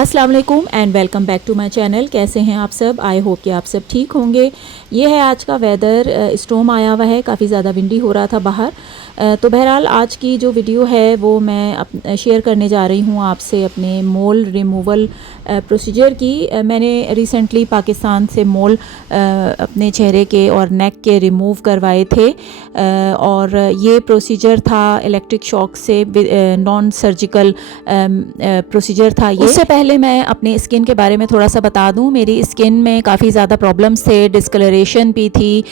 अस्सलाम वालेकुम and welcome back to my channel. कैसे हैं आप सब? आई होप कि आप सब ठीक होंगे। ये है आज का वेदर। स्टॉर्म आया हुआ है, काफ़ी ज़्यादा विंडी हो रहा था बाहर। तो बहरहाल आज की जो वीडियो है वो मैं शेयर करने जा रही हूँ आपसे अपने मोल रिमूवल प्रोसीजर की। मैंने रिसेंटली पाकिस्तान से मोल अपने चेहरे के और नेक के रिमूव करवाए थे और ये प्रोसीजर था इलेक्ट्रिक शॉक से, नॉन सर्जिकल प्रोसीजर था ये। उससे पहले मैं अपने स्किन के बारे में थोड़ा सा बता दूं। मेरी स्किन में काफ़ी ज़्यादा प्रॉब्लम्स थे, डिस्कलरेशन भी थी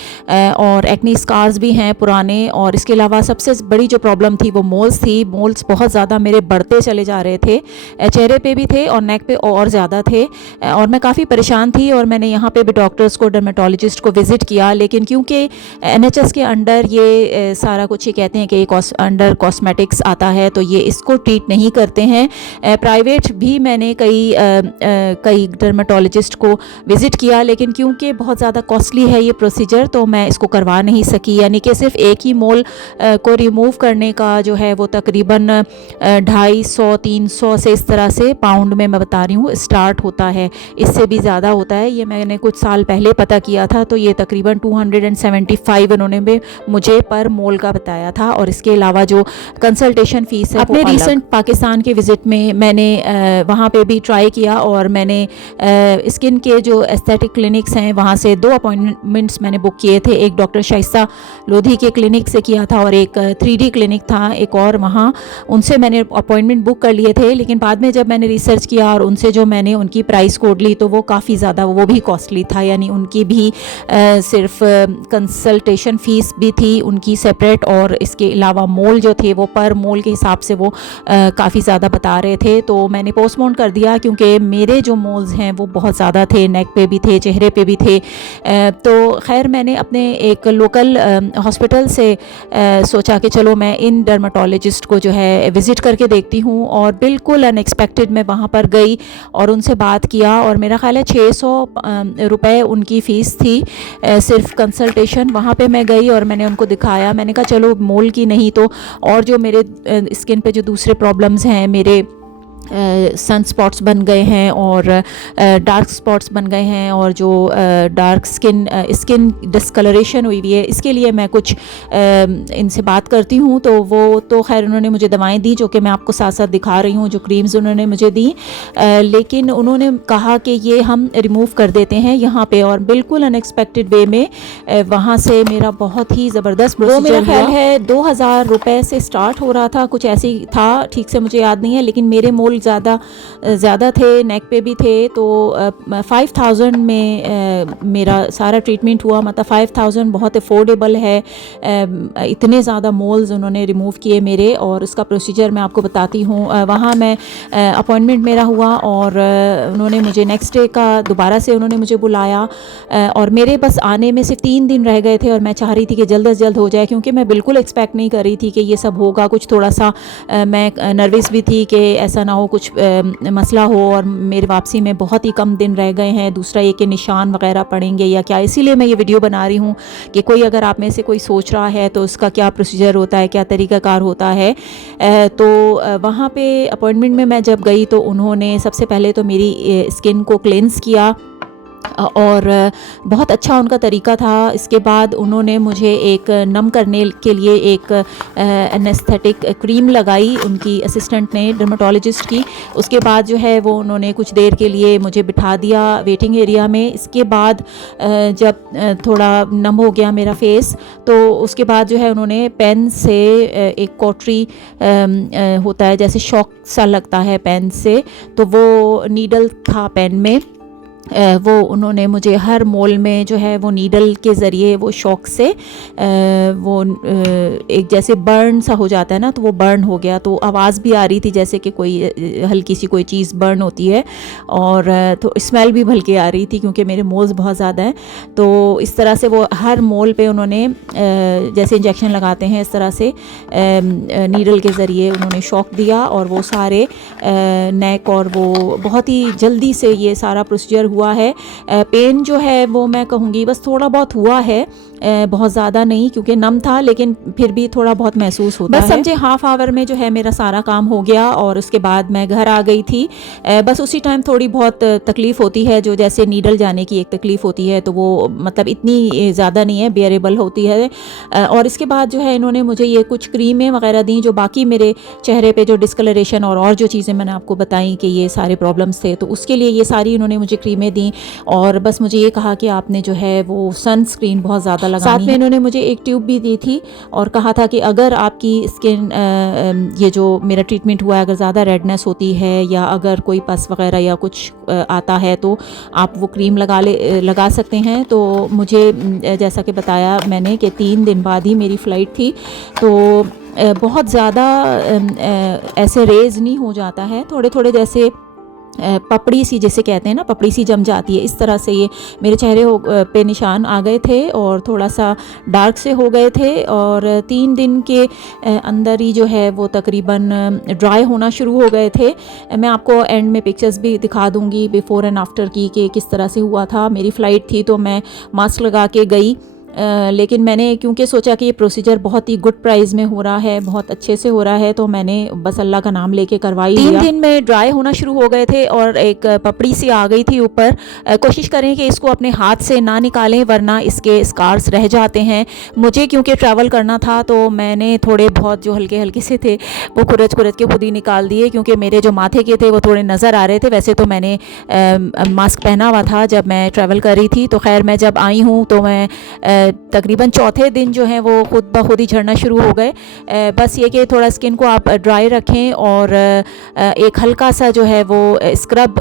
और एक्नी स्कार्स भी हैं पुराने। और इसके अलावा सबसे बड़ी जो प्रॉब्लम थी वो मोल्स थी। मोल्स बहुत ज़्यादा मेरे बढ़ते चले जा रहे थे, चेहरे पे भी थे और नेक पे और ज़्यादा थे और मैं काफ़ी परेशान थी। और मैंने यहाँ पे भी डॉक्टर्स को, डर्मेटोलॉजिस्ट को विज़िट किया, लेकिन क्योंकि NHS के अंडर ये सारा कुछ ही कहते हैं कि अंडर कॉस्मेटिक्स आता है तो ये इसको ट्रीट नहीं करते हैं। प्राइवेट भी मैंने कई डर्मेटोलॉजिस्ट को विज़िट किया, लेकिन क्योंकि बहुत ज़्यादा कॉस्टली है ये प्रोसीजर तो मैं इसको करवा नहीं सकी। यानी कि सिर्फ एक ही मोल को रिमूव करने का जो है वो तकरीबन 250-300 से इस तरह से पाउंड में मैं बता रही हूँ स्टार्ट होता है। इससे भी ज़्यादा होता है, ये मैंने कुछ साल पहले पता किया था। तो ये तकरीबन 275 उन्होंने भी मुझे पर मोल का बताया था। और इसके अलावा जो कंसल्टेशन फ़ीस है अपने रिसेंट पाकिस्तान के विज़िट में मैंने वहाँ पे भी ट्राई किया और मैंने स्किन के जो एस्थेटिक क्लिनिक्स हैं वहाँ से 2 अपॉइंटमेंट्स मैंने बुक किए थे। एक डॉक्टर शाइस्ता लोधी के क्लिनिक से किया था और एक 3D क्लिनिक था एक और, वहाँ उनसे मैंने अपॉइंटमेंट बुक कर लिए थे। लेकिन बाद में जब मैंने रिसर्च किया और उनसे जो मैंने उनकी प्राइस कोड ली तो वो काफ़ी ज़्यादा, वो भी कॉस्टली था। यानी उनकी भी सिर्फ कंसल्टेशन फ़ीस भी थी उनकी सेपरेट, और इसके अलावा मोल जो थे वो पर मोल के हिसाब से वो काफ़ी ज़्यादा बता रहे थे। तो मैंने पोस्टपोन कर दिया क्योंकि मेरे जो मोल्स हैं वो बहुत ज़्यादा थे, नेक पे भी थे, चेहरे पे भी थे। तो खैर मैंने अपने एक लोकल हॉस्पिटल से सोचा कि चलो मैं इन डर्मेटोलॉजिस्ट को जो है विज़िट करके देखती हूँ। और बिल्कुल अनएक्सपेक्टेड मैं वहाँ पर गई और उनसे बात किया और मेरा ख्याल है 600 रुपये उनकी फ़ीस थी सिर्फ कंसल्टेशन। वहाँ पे मैं गई और मैंने उनको दिखाया। मैंने कहा चलो मोल की नहीं तो और जो मेरे स्किन पे जो दूसरे प्रॉब्लम्स हैं, मेरे सन स्पॉट्स बन गए हैं और डार्क स्पॉट्स बन गए हैं और जो डार्क स्किन डिस्कलरेशन हुई हुई है, इसके लिए मैं कुछ इनसे बात करती हूँ। तो वो तो खैर उन्होंने मुझे दवाएं दी जो कि मैं आपको साथ साथ दिखा रही हूँ, जो क्रीम्स उन्होंने मुझे दी। लेकिन उन्होंने कहा कि ये हम रिमूव कर देते हैं यहाँ पे, और बिल्कुल अनएक्सपेक्टेड वे में वहाँ से मेरा बहुत ही ज़बरदस्त प्रोसीजर। मेरा ख्याल है 2000 रुपये से स्टार्ट हो रहा था, कुछ ऐसे ही था, ठीक से मुझे याद नहीं है। लेकिन मेरे मोल ज़्यादा थे, नेक पे भी थे। तो 5000 में मेरा सारा ट्रीटमेंट हुआ। मतलब 5000 बहुत अफोर्डेबल है। इतने ज़्यादा मोल्स उन्होंने रिमूव किए मेरे, और उसका प्रोसीजर मैं आपको बताती हूँ। वहाँ मैं अपॉइंटमेंट मेरा हुआ और उन्होंने मुझे नेक्स्ट डे का दोबारा से उन्होंने मुझे बुलाया और मेरे बस आने में सिर्फ 3 दिन रह गए थे और मैं चाह रही थी कि जल्द से जल्द हो जाए, क्योंकि मैं बिल्कुल एक्सपेक्ट नहीं कर रही थी कि ये सब होगा। कुछ थोड़ा सा मैं नर्वस भी थी कि ऐसा ना हो कुछ मसला हो, और मेरी वापसी में बहुत ही कम दिन रह गए हैं। दूसरा ये कि निशान वगैरह पड़ेंगे या क्या, इसीलिए मैं ये वीडियो बना रही हूँ कि कोई अगर आप में से कोई सोच रहा है तो उसका क्या प्रोसीजर होता है, क्या तरीक़ाकार होता है। तो वहाँ पे अपॉइंटमेंट में मैं जब गई तो उन्होंने सबसे पहले तो मेरी स्किन को क्लेंस किया और बहुत अच्छा उनका तरीका था। इसके बाद उन्होंने मुझे एक नम करने के लिए एक एनेस्थेटिक क्रीम लगाई, उनकी असिस्टेंट ने, डर्मेटोलॉजिस्ट की। उसके बाद जो है वो उन्होंने कुछ देर के लिए मुझे बिठा दिया वेटिंग एरिया में। इसके बाद जब थोड़ा नम हो गया मेरा फेस तो उसके बाद जो है उन्होंने पेन से एक कॉटरी होता है जैसे शॉक सा लगता है पेन से, तो वो नीडल था पेन में, वो उन्होंने मुझे हर मोल में जो है वो नीडल के ज़रिए वो शॉक से वो एक जैसे बर्न सा हो जाता है ना, तो वो बर्न हो गया। तो आवाज़ भी आ रही थी जैसे कि कोई हल्की सी कोई चीज़ बर्न होती है, और तो स्मेल भी भलके आ रही थी क्योंकि मेरे मोल्स बहुत ज़्यादा हैं। तो इस तरह से वो हर मोल पे उन्होंने जैसे इंजेक्शन लगाते हैं इस तरह से नीडल के ज़रिए उन्होंने शॉक दिया, और वो सारे नेक, और वो बहुत ही जल्दी से ये सारा प्रोसीजर हुआ है। पेन जो है वो मैं कहूँगी बस थोड़ा बहुत हुआ है, बहुत ज़्यादा नहीं, क्योंकि नम था, लेकिन फिर भी थोड़ा बहुत महसूस होता है। बस समझे हाफ आवर में जो है मेरा सारा काम हो गया और उसके बाद मैं घर आ गई थी। बस उसी टाइम थोड़ी बहुत तकलीफ़ होती है, जो जैसे नीडल जाने की एक तकलीफ़ होती है, तो वो मतलब इतनी ज़्यादा नहीं है, बेयरेबल होती है। और इसके बाद जो है इन्होंने मुझे ये कुछ क्रीमें वगैरह दी, जो बाकी मेरे चेहरे पे जो डिस्कलरेशन और जो चीज़ें मैंने आपको बताई कि ये सारे प्रॉब्लम्स थे, तो उसके लिए ये सारी इन्होंने मुझे क्रीमें दी। और बस मुझे ये कहा कि आपने जो है वो सनस्क्रीन बहुत ज़्यादा लगानी है। साथ में इन्होंने मुझे एक ट्यूब भी दी थी और कहा था कि अगर आपकी स्किन ये जो मेरा ट्रीटमेंट हुआ है, अगर ज़्यादा रेडनेस होती है या अगर कोई पस वगैरह या कुछ आता है, तो आप वो क्रीम लगा सकते हैं। तो मुझे जैसा कि बताया मैंने कि 3 दिन बाद ही मेरी फ़्लाइट थी, तो बहुत ज़्यादा ऐसे रेज़ नहीं हो जाता है, थोड़े थोड़े जैसे पपड़ी सी जिसे कहते हैं ना, पपड़ी सी जम जाती है, इस तरह से ये मेरे चेहरे पे निशान आ गए थे और थोड़ा सा डार्क से हो गए थे। और 3 दिन के अंदर ही जो है वो तकरीबन ड्राई होना शुरू हो गए थे। मैं आपको एंड में पिक्चर्स भी दिखा दूँगी बिफ़ोर एंड आफ्टर की, कि किस तरह से हुआ था। मेरी फ़्लाइट थी तो मैं मास्क लगा के गई, लेकिन मैंने क्योंकि सोचा कि ये प्रोसीजर बहुत ही गुड प्राइस में हो रहा है, बहुत अच्छे से हो रहा है, तो मैंने बस अल्लाह का नाम लेके करवाई लिया। 3 दिन में ड्राई होना शुरू हो गए थे और एक पपड़ी सी आ गई थी ऊपर। कोशिश करें कि इसको अपने हाथ से ना निकालें, वरना इसके स्कार्स रह जाते हैं। मुझे क्योंकि ट्रैवल करना था, तो मैंने थोड़े बहुत जो हल्के हल्के से थे वो खुरच के खुद ही निकाल दिए, क्योंकि मेरे जो माथे के थे वो थोड़े नज़र आ रहे थे। वैसे तो मैंने मास्क पहना हुआ था जब मैं ट्रैवल कर रही थी। तो खैर मैं जब आई हूँ तो मैं तकरीबन चौथे दिन जो है वो खुद ब खुद ही झड़ना शुरू हो गए। बस ये कि थोड़ा स्किन को आप ड्राई रखें और एक हल्का सा जो है वो स्क्रब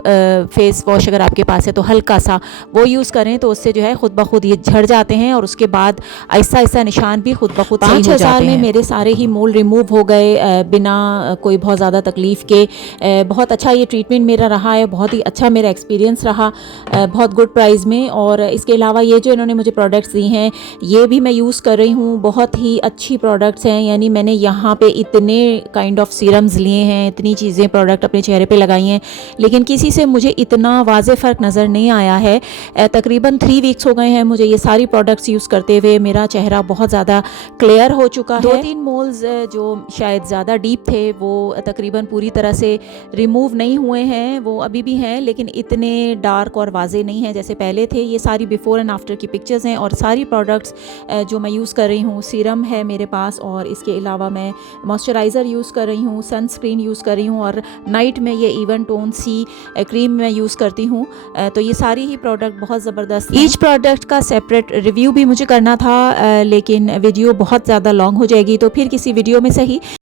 फेस वॉश अगर आपके पास है तो हल्का सा वो यूज़ करें, तो उससे जो है खुद ब खुद ये झड़ जाते हैं और उसके बाद आहिस्ता आहिस्ता निशान भी खुद ब खुद सही हो जाते हैं। 5-6 साल में मेरे सारे ही मोल रिमूव हो गए बिना कोई बहुत ज़्यादा तकलीफ़ के। बहुत अच्छा ये ट्रीटमेंट मेरा रहा है, बहुत ही अच्छा मेरा एक्सपीरियंस रहा, बहुत गुड प्राइस में। और इसके अलावा ये जो इन्होंने मुझे प्रोडक्ट्स दी हैं ये भी मैं यूज़ कर रही हूँ, बहुत ही अच्छी प्रोडक्ट्स हैं। यानी मैंने यहाँ पे इतने काइंड ऑफ सीरम्स लिए हैं, इतनी चीज़ें प्रोडक्ट अपने चेहरे पे लगाई हैं, लेकिन किसी से मुझे इतना वाज़े फ़र्क नज़र नहीं आया है। तकरीबन 3 वीक्स हो गए हैं मुझे ये सारी प्रोडक्ट्स यूज़ करते हुए। मेरा चेहरा बहुत ज़्यादा क्लियर हो चुका है। 2-3 मोल्स जो शायद ज़्यादा डीप थे वो तकरीबन पूरी तरह से रिमूव नहीं हुए हैं, वो अभी भी हैं, लेकिन इतने डार्क और वाज़े नहीं हैं जैसे पहले थे। ये सारी बिफ़ोर एंड आफ्टर की पिक्चर्स हैं और सारी प्रोडक्ट्स जो मैं यूज़ कर रही हूँ। सीरम है मेरे पास और इसके अलावा मैं मॉइस्चराइज़र यूज़ कर रही हूँ, सनस्क्रीन यूज़ कर रही हूँ और नाइट में ये इवन टोन सी क्रीम मैं यूज़ करती हूँ। तो ये सारी ही प्रोडक्ट बहुत ज़बरदस्त। ईच प्रोडक्ट का सेपरेट रिव्यू भी मुझे करना था, लेकिन वीडियो बहुत ज़्यादा लॉन्ग हो जाएगी, तो फिर किसी वीडियो में सही